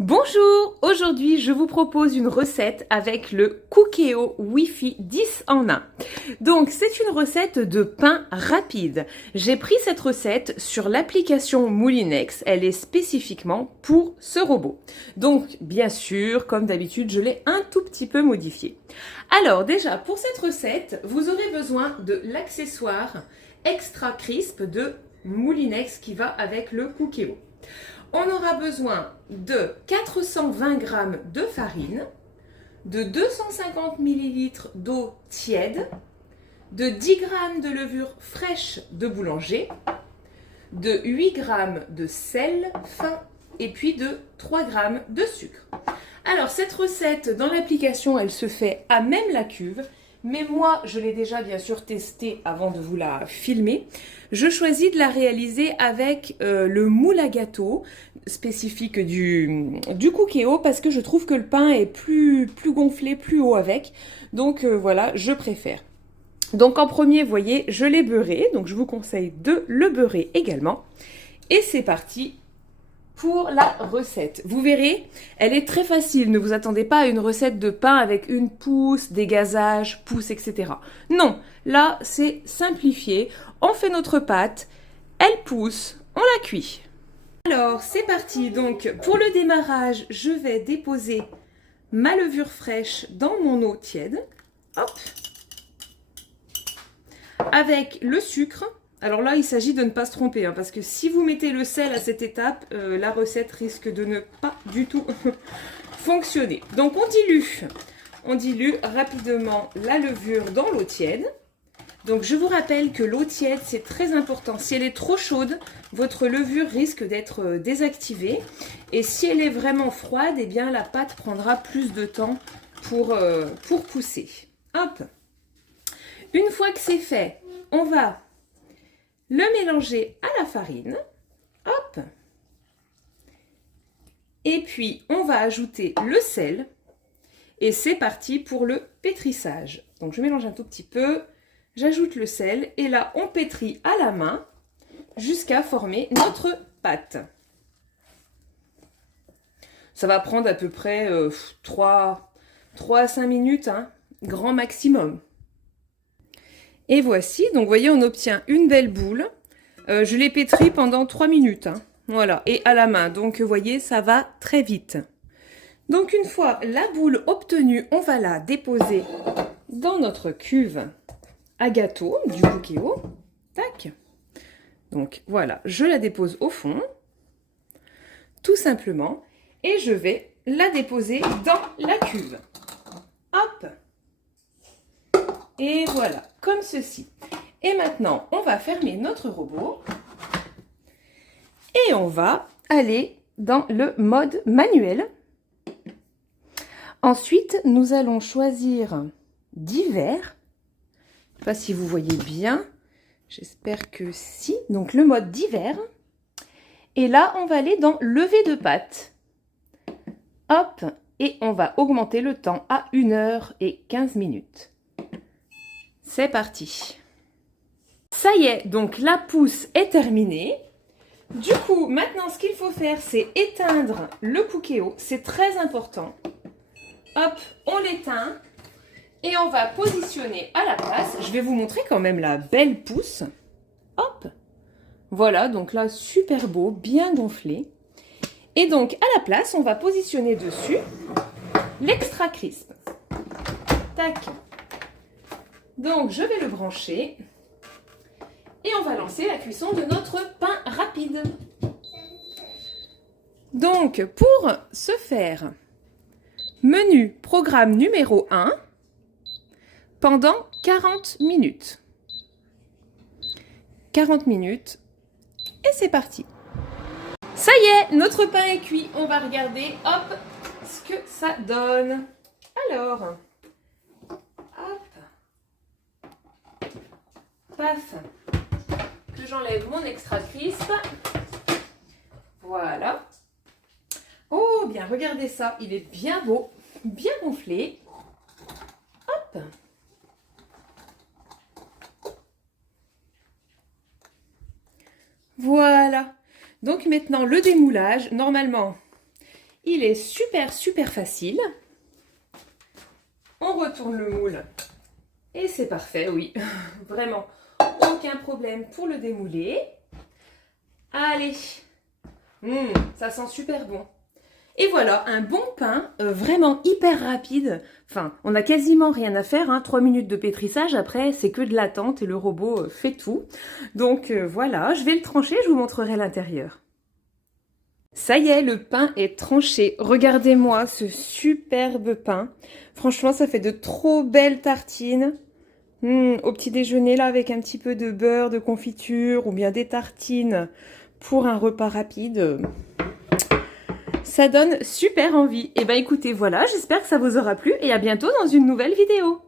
Bonjour, aujourd'hui je vous propose une recette avec le Cookéo Wi-Fi 10 en 1. Donc c'est une recette de pain rapide. J'ai pris cette recette sur l'application Moulinex, elle est spécifiquement pour ce robot. Donc bien sûr, comme d'habitude, je l'ai un tout petit peu modifié. Alors déjà, pour cette recette, vous aurez besoin de l'accessoire Extra Crisp de Moulinex qui va avec le Cookéo. On aura besoin de 420 g de farine, de 250 ml d'eau tiède, de 10 g de levure fraîche de boulanger, de 8 g de sel fin et puis de 3 g de sucre. Alors cette recette dans l'application elle se fait à même la cuve, mais moi je l'ai déjà bien sûr testée avant de vous la filmer. Je choisis de la réaliser avec le moule à gâteau spécifique du Cookéo parce que je trouve que le pain est plus gonflé, plus haut avec. Donc voilà, je préfère. Donc en premier, vous voyez, je l'ai beurré, donc je vous conseille de le beurrer également. Et c'est parti pour la recette. Vous verrez, elle est très facile. Ne vous attendez pas à une recette de pain avec une pousse, des gazages, pousse, etc. Non, là, c'est simplifié. On fait notre pâte, elle pousse, on la cuit. Alors, c'est parti. Donc, pour le démarrage, je vais déposer ma levure fraîche dans mon eau tiède. Hop. Avec le sucre. Alors là, il s'agit de ne pas se tromper, hein, parce que si vous mettez le sel à cette étape, la recette risque de ne pas du tout fonctionner. Donc on dilue rapidement la levure dans l'eau tiède. Donc je vous rappelle que l'eau tiède, c'est très important. Si elle est trop chaude, votre levure risque d'être désactivée. Et si elle est vraiment froide, eh bien la pâte prendra plus de temps pour pousser. Hop. Une fois que c'est fait, on va le mélanger à la farine, hop, et puis on va ajouter le sel, et c'est parti pour le pétrissage. Donc je mélange un tout petit peu, j'ajoute le sel, et là on pétrit à la main jusqu'à former notre pâte. Ça va prendre à peu près 3 à 5 minutes, hein, grand maximum. Et voici, donc vous voyez, on obtient une belle boule. Je l'ai pétrie pendant 3 minutes. Hein. Voilà, et à la main. Donc vous voyez, ça va très vite. Donc une fois la boule obtenue, on va la déposer dans notre cuve à gâteau du Cookéo. Tac. Donc voilà, je la dépose au fond, tout simplement. Et je vais la déposer dans la cuve. Hop. Et voilà, comme ceci. Et maintenant, on va fermer notre robot. Et on va aller dans le mode manuel. Ensuite, nous allons choisir divers. Je ne sais pas si vous voyez bien. J'espère que si. Donc, le mode divers. Et là, on va aller dans lever de pâte. Hop. Et on va augmenter le temps à 1h15. C'est parti. Ça y est, donc la pousse est terminée. Du coup, maintenant, ce qu'il faut faire, c'est éteindre le Cookéo. C'est très important. Hop, on l'éteint. Et on va positionner à la place. Je vais vous montrer quand même la belle pousse. Hop. Voilà, donc là, super beau, bien gonflé. Et donc, à la place, on va positionner dessus l'extra crisp. Tac. Donc, je vais le brancher et on va lancer la cuisson de notre pain rapide. Donc, pour ce faire, menu programme numéro 1 pendant 40 minutes. 40 minutes et c'est parti. Ça y est, notre pain est cuit. On va regarder, hop, ce que ça donne. Alors, paf, que j'enlève mon extra crisp. Voilà. Oh, bien, regardez ça. Il est bien beau, bien gonflé. Hop. Voilà. Donc maintenant, le démoulage, normalement, Il est super facile. On retourne le moule et c'est parfait, oui. Vraiment, aucun problème pour le démouler. Allez, ça sent super bon. Et voilà, un bon pain, vraiment hyper rapide. Enfin, on n'a quasiment rien à faire, hein. 3 minutes de pétrissage, après c'est que de l'attente et le robot fait tout. Donc voilà, je vais le trancher, je vous montrerai l'intérieur. Ça y est, le pain est tranché. Regardez-moi ce superbe pain. Franchement, ça fait de trop belles tartines. Au petit déjeuner, là, avec un petit peu de beurre, de confiture, ou bien des tartines pour un repas rapide. Ça donne super envie. Et ben écoutez, voilà, j'espère que ça vous aura plu et à bientôt dans une nouvelle vidéo.